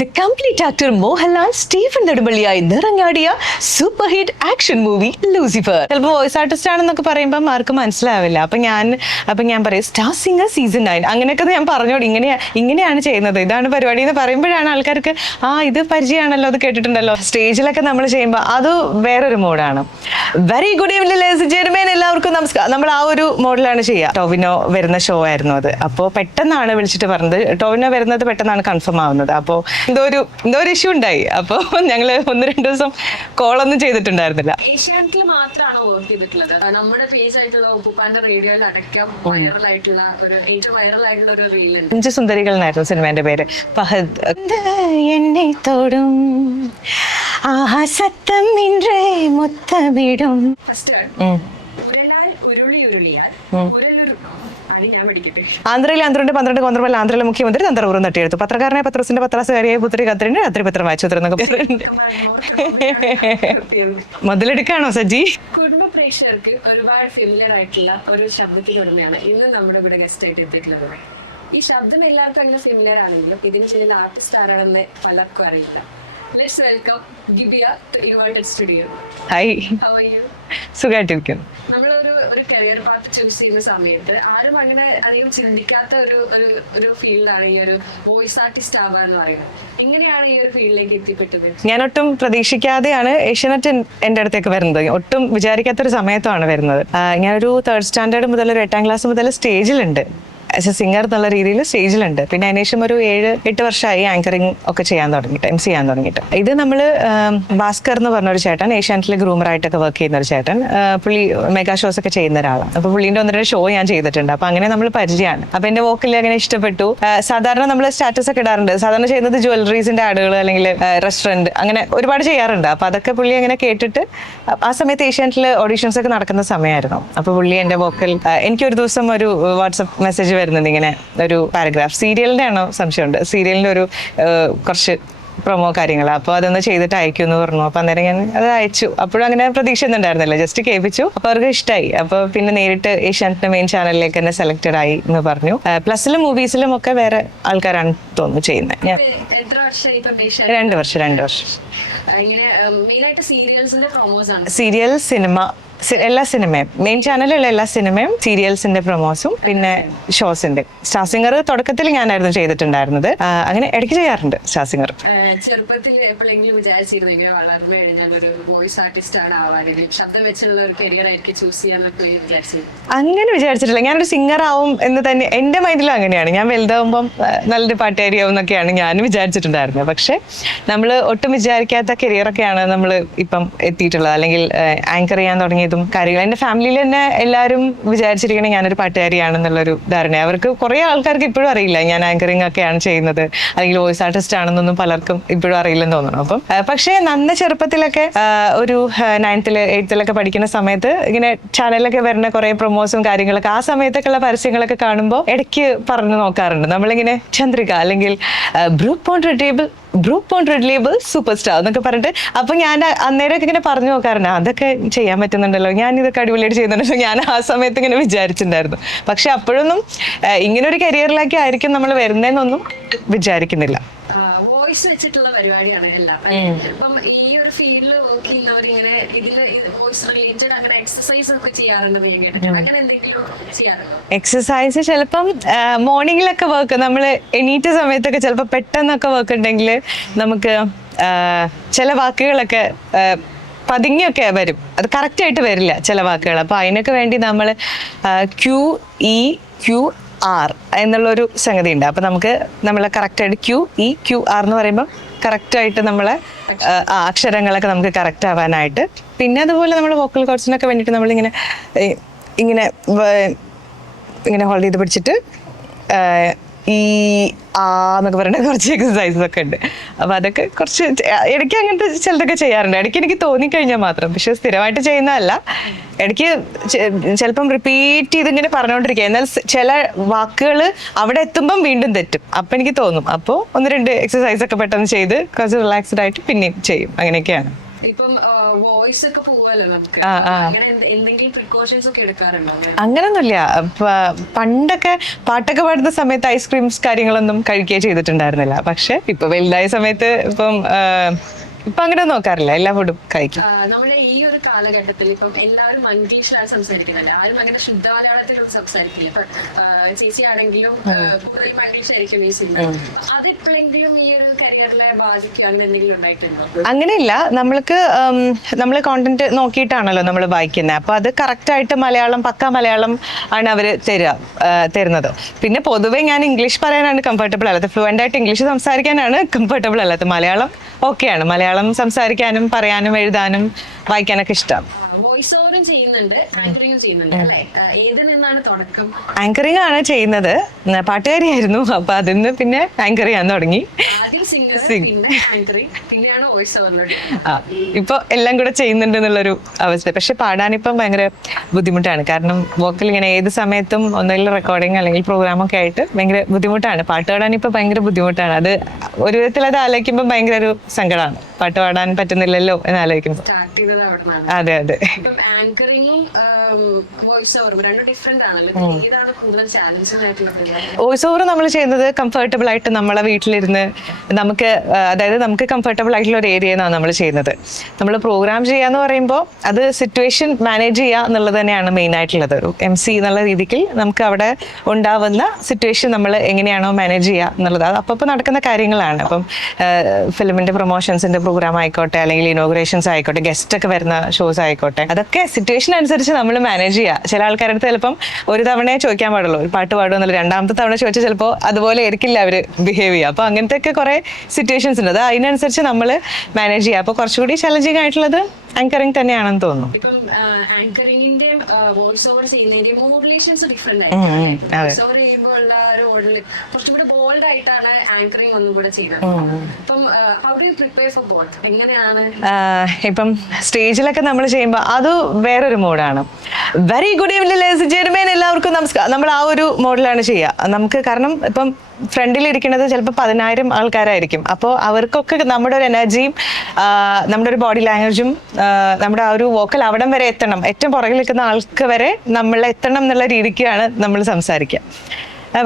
The complete actor Mohanlal Stephen നെടുമ്പള്ളിയായി നിറഞ്ഞാടിയ super hit action movie Lucifer. ചിലപ്പോൾ വോയിസ് ആർട്ടിസ്റ്റ് ആണെന്നൊക്കെ പറയുമ്പോൾ ആർക്കും മനസ്സിലാവില്ല. അപ്പൊ ഞാൻ പറയും സ്റ്റാർ സിംഗർ സീസൺ 9 അങ്ങനെയൊക്കെ ഞാൻ പറഞ്ഞോളൂ. ഇങ്ങനെയാണ് ചെയ്യുന്നത്, ഇതാണ് പരിപാടി എന്ന് പറയുമ്പോഴാണ് ആൾക്കാർക്ക് ഇത് പരിചയമാണല്ലോ, അത് കേട്ടിട്ടുണ്ടല്ലോ. സ്റ്റേജിലൊക്കെ നമ്മൾ ചെയ്യുമ്പോൾ അത് വേറൊരു മോഡാണ്. Very good evening ladies and gentlemen, എല്ലാവർക്കും നമസ്കാരം. നമ്മൾ ആ ഒരു മോഡലാണ് ചെയ്യുക. ടോവിനോ വരുന്ന ഷോ ആയിരുന്നു അത്. അപ്പോൾ പെട്ടെന്നാണ് വിളിച്ചിട്ട് പറഞ്ഞത്, ടോവിനോ വരുന്നത് പെട്ടെന്നാണ് കൺഫേം ആവുന്നത്. അപ്പോൾ എന്തോ ഒരു ഇഷ്യൂ ഉണ്ടായി. അപ്പോൾ ഞങ്ങൾ 1-2 ദിവസം കോളൊന്നും ചെയ്തിട്ടുണ്ടായിരുന്നില്ല. ഏഷ്യാനെറ്റിൽ മാത്രമാണോ വർക്ക് ചെയ്തിട്ടുള്ളത്? നമ്മുടെ പേജ് ആയിട്ടുള്ള ഉപ്പുപ്പാന്റെ റേഡിയോയിൽ അടക്കം വൈറലായിട്ടുള്ള ഒരു റീൽ ഉണ്ട്. 5 സുന്ദരികൾ എന്നായിരുന്നു സിനിമേന്റെ പേര്. ഫഹദ് എന്നെ തോടും ആഹാ സത്തം ഇன்றே മുത്തമിടും. ആന്ധ്രയിലെ 12 കോന്ത്രമൽ ആന്ധ്രയിലെ മുഖ്യമന്ത്രി തന്ത്രപൂർവ്വം തട്ടിയെടുത്തു. പത്രക്കാരനായ പത്രസിന്റെ പത്രാസുകാരിയായ പുത്രി കത്രിന് രാത്രി പത്രം വായിച്ചു എന്നൊക്കെ പറയുന്നുണ്ട്. മുതലെടുക്കാണോ സജി? കുടുംബ പ്രേക്ഷകർക്ക് ഒരുപാട് ഫെമിലിയർ ആയിട്ടുള്ള ഒരു ശബ്ദത്തിനുടമയാണ് ഇന്ന് നമ്മുടെ ഇവിടെ ഗസ്റ്റ് ആയിട്ട് എത്തിയിട്ടുള്ളത്. ഈ ശബ്ദം എല്ലാവർക്കും അങ്ങനെ ഫെമിലിയർ ആണെങ്കിലും ഇതിന് ചെയ്യുന്ന ആർട്ടിസ്റ്റ് ആരാണെന്ന് പലർക്കും അറിയില്ല. Let's welcome Gibia to Inverted Studio. Hi. How are you? സുഖമായിട്ടിരിക്കുന്നു. നമ്മളൊരു കരിയർ പാത്ത് ചൂസ് ചെയ്യുന്ന സമയത്ത് ആരും അങ്ങനെ അധികം ചിന്തിക്കാത്ത ഒരു ഫീൽഡാണ് ഈ ഒരു വോയിസ് ആർട്ടിസ്റ്റ് ആവുക എന്ന് പറയുന്നത്. എങ്ങനെയാണ് ഈ ഒരു ഫീൽഡിലേക്ക് എത്തിപ്പെട്ടത്? ഞാൻ ഒട്ടും പ്രതീക്ഷിക്കാതെയാണ് ഏഷ്യാനെറ്റ് എൻ്റെ അടുത്തേക്ക് വരുന്നത്. ഒട്ടും വിചാരിക്കാത്തൊരു സമയത്താണ് വരുന്നത്. ഞാനൊരു 3rd സ്റ്റാൻഡേർഡ് മുതൽ ഒരു 8ാം ക്ലാസ് മുതൽ സ്റ്റേജിലുണ്ട്. ആസ് എ സിംഗർ എന്നുള്ള രീതിയിൽ സ്റ്റേജിലുണ്ട്. പിന്നെ അതിനുശേഷം ഒരു 7-8 വർഷമായി ആങ്കറിങ് ഒക്കെ ചെയ്യാൻ തുടങ്ങിയിട്ട്, MC ചെയ്യാൻ തുടങ്ങിയിട്ട്. ഇത് നമ്മൾ ഭാസ്കർ എന്ന് പറഞ്ഞൊരു ചേട്ടൻ, ഏഷ്യാനെറ്റിൽ ഗ്രൂമറായിട്ടൊക്കെ വർക്ക് ചെയ്യുന്ന ഒരു ചേട്ടൻ, പുള്ളി മെഗാ ഷോസ് ഒക്കെ ചെയ്യുന്ന ഒരാളാണ്. അപ്പൊ പുള്ളിന്റെ 1-2 ഷോ ഞാൻ ചെയ്തിട്ടുണ്ട്. അപ്പൊ അങ്ങനെ നമ്മൾ പരിചയമാണ്. അപ്പൊ എന്റെ വോക്കൽ അങ്ങനെ ഇഷ്ടപ്പെട്ടു. സാധാരണ നമ്മൾ സ്റ്റാറ്റസ് ഒക്കെ ഇടാറുണ്ട്. സാധാരണ ചെയ്യുന്നത് ജ്വല്ലറീസിന്റെ ആഡുകൾ അല്ലെങ്കിൽ റെസ്റ്റോറന്റ് അങ്ങനെ ഒരുപാട് ചെയ്യാറുണ്ട്. അപ്പൊ അതൊക്കെ പുള്ളി അങ്ങനെ കേട്ടിട്ട് ആ സമയത്ത് ഏഷ്യാനെറ്റിൽ ഓഡീഷൻസ് ഒക്കെ നടക്കുന്ന സമയമായിരുന്നു. അപ്പൊ പുള്ളി എന്റെ വോക്കൽ എനിക്കൊരു ദിവസം ഒരു വാട്സപ്പ് മെസ്സേജ് വരുന്നത്, ഇങ്ങനെ ഒരു പാരഗ്രാഫ്, സീരിയലിന്റെ ആണോ സംശയമുണ്ട്, സീരിയലിന്റെ ഒരു കുറച്ച് പ്രൊമോ കാര്യങ്ങൾ, അപ്പോൾ അതൊന്ന് ചെയ്തിട്ട് അയക്കും എന്ന് പറഞ്ഞു. അപ്പൊ അന്നേരം ഞാൻ അത് അയച്ചു. അപ്പോഴും അങ്ങനെ പ്രതീക്ഷ ഒന്നും ഉണ്ടായിരുന്നില്ല, ജസ്റ്റ് കേൾപ്പിച്ചു. അപ്പൊ അവർക്ക് ഇഷ്ടമായി. അപ്പൊ പിന്നെ നേരിട്ട് ഏഷ്യാനെറ്റിന്റെ മെയിൻ ചാനലിലേക്ക് തന്നെ സെലക്ടഡ് ആയി എന്ന് പറഞ്ഞു. പ്ലസിലും മൂവീസിലും ഒക്കെ വേറെ ആൾക്കാരാണ് തോന്നുന്നു ചെയ്യുന്നത്. ഞാൻ 2 വർഷം സീരിയൽ, സിനിമ, എല്ലാ സിനിമയും, മെയിൻ ചാനലിലുള്ള എല്ലാ സിനിമയും, സീരിയൽസിന്റെ പ്രൊമോസും പിന്നെ ഷോസിന്റെ. സ്റ്റാർ സിംഗർ തുടക്കത്തിൽ ഞാനായിരുന്നു ചെയ്തിട്ടുണ്ടായിരുന്നത്. അങ്ങനെ ഇടയ്ക്ക് ചെയ്യാറുണ്ട് സ്റ്റാർ സിംഗർ. ചെറുപ്പത്തിൽ എപ്പോഴെങ്കിലും വിചാരിച്ചിരുന്നു ഇങ്ങനെ വളർന്നു കഴിഞ്ഞാൽ ഒരു വോയിസ് ആർട്ടിസ്റ്റ് ആണ് ആവാനും ശബ്ദം വെച്ചുള്ള ഒരു കരിയർ ആയിരിക്കും ചൂസ് ചെയ്യാന്നൊക്കെ വിചാരിച്ചു? അങ്ങനെ വിചാരിച്ചിട്ടില്ല. ഞാനൊരു സിംഗർ ആവും എന്ന് തന്നെ എന്റെ മൈൻഡിലും അങ്ങനെയാണ്. ഞാൻ വലുതാവുമ്പം നല്ലൊരു പാട്ടുകാരിയാവും എന്നൊക്കെയാണ് ഞാൻ വിചാരിച്ചിട്ടുണ്ടായിരുന്നത്. പക്ഷെ നമ്മൾ ഒട്ടും വിചാരിക്കാത്ത കരിയറൊക്കെയാണ് നമ്മൾ ഇപ്പം എത്തിയിട്ടുള്ളത്, അല്ലെങ്കിൽ ആങ്കർ ചെയ്യാൻ തുടങ്ങിയത് കാര്യങ്ങൾ. എന്റെ ഫാമിലിയിൽ തന്നെ എല്ലാവരും വിചാരിച്ചിരിക്കണേ ഞാനൊരു പാട്ടുകാരിയാണെന്നുള്ളൊരു ധാരണ. അവർക്ക് കുറെ ആൾക്കാർക്ക് ഇപ്പോഴും അറിയില്ല ഞാൻ ആങ്കറിംഗ് ഒക്കെയാണ് ചെയ്യുന്നത്, അല്ലെങ്കിൽ വോയിസ് ആർട്ടിസ്റ്റ് ആണെന്നൊന്നും പലർക്കും ഇപ്പോഴും അറിയില്ലെന്ന് തോന്നുന്നു. അപ്പം പക്ഷേ നന്ന ചെറുപ്പത്തിലൊക്കെ ഒരു 9th 8th പഠിക്കുന്ന സമയത്ത് ഇങ്ങനെ ചാനലിലൊക്കെ വരുന്ന കുറെ പ്രൊമോസും കാര്യങ്ങളൊക്കെ, ആ സമയത്തൊക്കെയുള്ള പരസ്യങ്ങളൊക്കെ കാണുമ്പോൾ ഇടയ്ക്ക് പറഞ്ഞു നോക്കാറുണ്ട്. നമ്മളിങ്ങനെ ചന്ദ്രിക അല്ലെങ്കിൽ Brooke Bond Red Label super star എന്നൊക്കെ പറഞ്ഞിട്ട്. അപ്പൊ ഞാൻ അന്നേരമൊക്കെ ഇങ്ങനെ പറഞ്ഞു നോക്കാറുണ്ട്, അതൊക്കെ ചെയ്യാൻ പറ്റുന്നുണ്ടല്ലോ, ഞാൻ ഇതൊക്കെ അടിപൊളിയായിട്ട് ചെയ്യുന്നുണ്ടല്ലോ. ഞാൻ ആ സമയത്ത് ഇങ്ങനെ വിചാരിച്ചിട്ടുണ്ടായിരുന്നു. പക്ഷെ അപ്പോഴൊന്നും ഇങ്ങനെ ഒരു കരിയറിലേക്ക് ആയിരിക്കും നമ്മൾ വരുന്നതെന്നൊന്നും വിചാരിക്കുന്നില്ല. വോയിസ് വെച്ചിട്ടുള്ള പരിപാടിയാണ് എല്ലാം. അപ്പം ഈ ഒരു ഫീൽഡിൽ ഇങ്ങനെ ഇതില് വോയിസ് റിലേറ്റഡ് അങ്ങനെ എക്സസൈസ് ഒക്കെ ചെയ്യാറുണ്ട്, അങ്ങനെ എന്തെങ്കിലും ചെയ്യാറുണ്ടോ? എക്സസൈസ് ചിലപ്പം മോർണിംഗിലൊക്കെ വർക്ക്, നമ്മൾ എണീറ്റ സമയത്തൊക്കെ ചിലപ്പോൾ പെട്ടെന്നൊക്കെ വർക്ക് ഉണ്ടെങ്കിൽ നമുക്ക് ചില വാക്കുകളൊക്കെ പതുങ്ങിയൊക്കെ വരും, അത് കറക്റ്റായിട്ട് വരില്ല ചില വാക്കുകൾ. അപ്പോൾ അതിനൊക്കെ വേണ്ടി നമ്മൾ QEQR എന്നുള്ളൊരു സംഗതി ഉണ്ട്. അപ്പോൾ നമ്മളെ കറക്റ്റായിട്ട് QEQR എന്ന് പറയുമ്പോൾ കറക്റ്റായിട്ട് നമ്മളെ അക്ഷരങ്ങളൊക്കെ നമുക്ക് കറക്റ്റ് ആവാനായിട്ട്. പിന്നെ അതുപോലെ നമ്മൾ വോക്കൽ കോഴ്സിനൊക്കെ വേണ്ടിയിട്ട് നമ്മളിങ്ങനെ ഇങ്ങനെ ഇങ്ങനെ ഹോൾഡ് ചെയ്ത് പിടിച്ചിട്ട് എന്നൊക്കെ പറയുന്ന കുറച്ച് എക്സസൈസസ് ഒക്കെ ഉണ്ട്. അപ്പൊ അതൊക്കെ കുറച്ച് ഇടയ്ക്ക് അങ്ങനത്തെ ചിലതൊക്കെ ചെയ്യാറുണ്ട്. ഇടയ്ക്ക് എനിക്ക് തോന്നിക്കഴിഞ്ഞാൽ മാത്രം, പക്ഷെ സ്ഥിരമായിട്ട് ചെയ്യുന്നതല്ല. ഇടയ്ക്ക് ചിലപ്പം റിപ്പീറ്റ് ചെയ്ത് ഇങ്ങനെ പറഞ്ഞുകൊണ്ടിരിക്കുക, എന്നാൽ ചില വാക്കുകൾ അവിടെ എത്തുമ്പം വീണ്ടും തെറ്റും. അപ്പൊ എനിക്ക് തോന്നും, അപ്പോൾ 1-2 എക്സസൈസ് ഒക്കെ പെട്ടെന്ന് ചെയ്ത് കുറച്ച് റിലാക്സ്ഡ് ആയിട്ട് പിന്നെയും ചെയ്യും. അങ്ങനെയൊക്കെയാണ്. ഇപ്പം വോയിസ് ഒക്കെ പോവാലോ നമുക്ക്. അങ്ങനെ എന്തെങ്കിലും പ്രിക്കോഷൻസ് ഒക്കെ എടുക്കാറുണ്ടോ? അങ്ങനൊന്നുമില്ല. പണ്ടൊക്കെ പാട്ടൊക്കെ പാടുന്ന സമയത്ത് ഐസ്ക്രീംസ് കാര്യങ്ങളൊന്നും കഴിക്കുകയോ ചെയ്തിട്ടുണ്ടായിരുന്നില്ല. പക്ഷെ ഇപ്പൊ വലുതായ സമയത്ത് ഇപ്പൊ അങ്ങനെ നോക്കാറില്ല, എല്ലാ ഫുഡും കഴിക്കും. നമ്മുടെ ഈ ഒരു കാലഘട്ടത്തിൽ ഇപ്പം എല്ലാവരും ഇംഗ്ലീഷിലാണ് സംസാരിക്കുന്നത്, ആരും അങ്ങനെ ശുദ്ധ മലയാളത്തിലൊന്നും സംസാരിക്കില്ല. ഇപ്പൊ ചേച്ചി ആണെങ്കിലും കൂടുതലും ഇംഗ്ലീഷ് ആയിരിക്കും യൂസ് ചെയ്യുന്നത്. അതിപ്പോഴെങ്കിലും ഈ ഒരു കരിയറിലെ ബാധിക്കുക എന്തെങ്കിലും ഉണ്ടായിട്ടുണ്ടോ? അങ്ങനെയില്ല. നമ്മൾ കോണ്ടന്റ് നോക്കിയിട്ടാണല്ലോ നമ്മൾ വായിക്കുന്നത്. അപ്പൊ അത് കറക്റ്റ് ആയിട്ട് മലയാളം, പക്ക മലയാളം ആണ് അവര് തരുന്നത്. പിന്നെ പൊതുവെ ഞാൻ ഇംഗ്ലീഷ് പറയാനാണ് കംഫർട്ടബിൾ അല്ലാത്ത, ഫ്ലുവൻ്റ് ആയിട്ട് ഇംഗ്ലീഷ് സംസാരിക്കാനാണ് കംഫർട്ടബിൾ അല്ലാത്ത. മലയാളം ഓക്കെയാണ്, മലയാളം സംസാരിക്കാനും പറയാനും എഴുതാനും വായിക്കാനൊക്കെ ഇഷ്ടം. വോയിസ് ഓവറും ചെയ്യുന്നുണ്ട്, ആങ്കറിംഗും ചെയ്യുന്നുണ്ട് അല്ലേ? ഏത് നിന്നാണ് തുടക്കം? ആങ്കറിംഗ് ആണ് ചെയ്യുന്നത്. പാട്ടുകാരിയായിരുന്നു, അപ്പൊ അതിന്ന് പിന്നെ ആങ്കർ ചെയ്യാൻ തുടങ്ങി. ആദ്യം സിംഗർ, പിന്നെ ആങ്കറിംഗ്, പിന്നെയാണ് വോയിസ് ഓവറിലൂടെ. ഇപ്പൊ എല്ലാം കൂടെ ചെയ്യുന്നുണ്ട് എന്നുള്ളൊരു അവസ്ഥ. പക്ഷെ പാടാനിപ്പം ഭയങ്കര ബുദ്ധിമുട്ടാണ്. കാരണം വോക്കൽ ഇങ്ങനെ ഏത് സമയത്തും ഒന്നുകിൽ റെക്കോർഡിങ് അല്ലെങ്കിൽ പ്രോഗ്രാമൊക്കെ ആയിട്ട് ഭയങ്കര ബുദ്ധിമുട്ടാണ്. പാട്ട് പാടാനിപ്പോൾ ഭയങ്കര ബുദ്ധിമുട്ടാണ്. അത് ഒരു വിധത്തിൽ അത് ആലോചിക്കുമ്പോൾ ഭയങ്കര ഒരു സങ്കടമാണ്. പാട്ട് പാടാൻ പറ്റുന്നില്ലല്ലോ എന്ന് ആലോചിക്കുമ്പോൾ. സ്റ്റാർട്ട് ചെയ്തത് അവിടുന്നാണ്. അതെ അതെ. ആങ്കറിംഗും വോയിസ് ഓവറും രണ്ടും ഡിഫറെന്റ് ആണല്ലോ. ഏതാണ് കൂടുതൽ ചാലഞ്ചിങ് ആയിട്ടുള്ളത്? വോയിസ് ഓവർ നമ്മൾ ചെയ്യുന്നത് കംഫർട്ടബിൾ ആയിട്ട് നമ്മളെ വീട്ടിലിരുന്ന് നമുക്ക് കംഫർട്ടബിൾ ആയിട്ടുള്ള ഒരു ഏരിയയാണ് നമ്മൾ ചെയ്യുന്നത്. നമ്മൾ പ്രോഗ്രാം ചെയ്യാന്ന് പറയുമ്പോൾ അത് സിറ്റുവേഷൻ മാനേജ് ചെയ്യുക എന്നുള്ളത് തന്നെയാണ് മെയിൻ ആയിട്ടുള്ളത്. ഒരു MC എന്നുള്ള രീതിക്ക് നമുക്ക് അവിടെ ഉണ്ടാവുന്ന സിറ്റുവേഷൻ നമ്മൾ എങ്ങനെയാണോ മാനേജ് ചെയ്യുക എന്നുള്ളത് അത് അപ്പോൾ നടക്കുന്ന കാര്യങ്ങളാണ്. അപ്പം ഫിലിമിന്റെ പ്രൊമോഷൻസിന്റെ പ്രോഗ്രാം ആയിക്കോട്ടെ, അല്ലെങ്കിൽ ഇനോഗ്രേഷൻസ് ആയിക്കോട്ടെ, ഗസ്റ്റ് ഒക്കെ വരുന്ന ഷോസ് ആയിക്കോട്ടെ, അതൊക്കെ സിറ്റുവേഷൻ അനുസരിച്ച് നമ്മൾ മാനേജ് ചെയ്യുക. ചില ആൾക്കാരുടെ അടുത്ത് ചിലപ്പം ഒരു തവണയെ ചോദിക്കാൻ പാടുള്ളൂ ഒരു പാട്ട് പാടുക എന്നുള്ള, രണ്ടാമത്തെ തവണ ചോദിച്ചാൽ ചിലപ്പോൾ അതുപോലെ ആയിരിക്കില്ല അവർ ബിഹേവ് ചെയ്യുക. അപ്പോൾ അങ്ങനത്തെ ഒക്കെ കുറേ സിറ്റുവേഷൻസ് ഉണ്ട്. അത് അതിനനുസരിച്ച് നമ്മൾ മാനേജ് ചെയ്യുക. അപ്പോൾ കുറച്ചുകൂടി ചലഞ്ചിങ് ആയിട്ടുള്ളത് ആങ്കറിംഗ് തന്നെയാണെന്ന് തോന്നുന്നു. ഇപ്പം ആങ്കറിംഗിന്റെ വോയിസ് ഓവർ ചെയ്യുന്നതിന്റെ മോഡുലേഷൻസ് ഡിഫറെന്റ് ആയിരിക്കും. വോയിസ് ഓവർ ചെയ്യുമ്പോൾ ഉള്ള ഒരു മോഡൽ കുറച്ചും കൂടെ ബോൾഡ് ആയിട്ടാണ് ആങ്കറിംഗ് ഒന്നും കൂടെ ചെയ്യുന്നത്. അപ്പം how do you prepare for both? എങ്ങനെയാണ്? ഇപ്പം സ്റ്റേജിലൊക്കെ നമ്മൾ ചെയ്യുമ്പോൾ അത് വേറൊരു മോഡാണ്. Very good evening ladies and gentlemen, എല്ലാവർക്കും നമസ്കാരം. നമ്മൾ ആ ഒരു മോഡിലാണ് ചെയ്യുക. നമുക്ക് കാരണം ഇപ്പം ഫ്രണ്ടിലിരിക്കുന്നത് ചിലപ്പോൾ 10,000 ആൾക്കാരായിരിക്കും. അപ്പോൾ അവർക്കൊക്കെ നമ്മുടെ ഒരു എനർജിയും നമ്മുടെ ഒരു ബോഡി ലാംഗ്വേജും നമ്മുടെ ആ ഒരു വോക്കൽ അവിടം വരെ എത്തണം. ഏറ്റവും പുറകിൽ നിൽക്കുന്ന ആൾക്ക് വരെ നമ്മൾ എത്തണം എന്നുള്ള രീതിക്കാണ് നമ്മൾ സംസാരിക്കുക.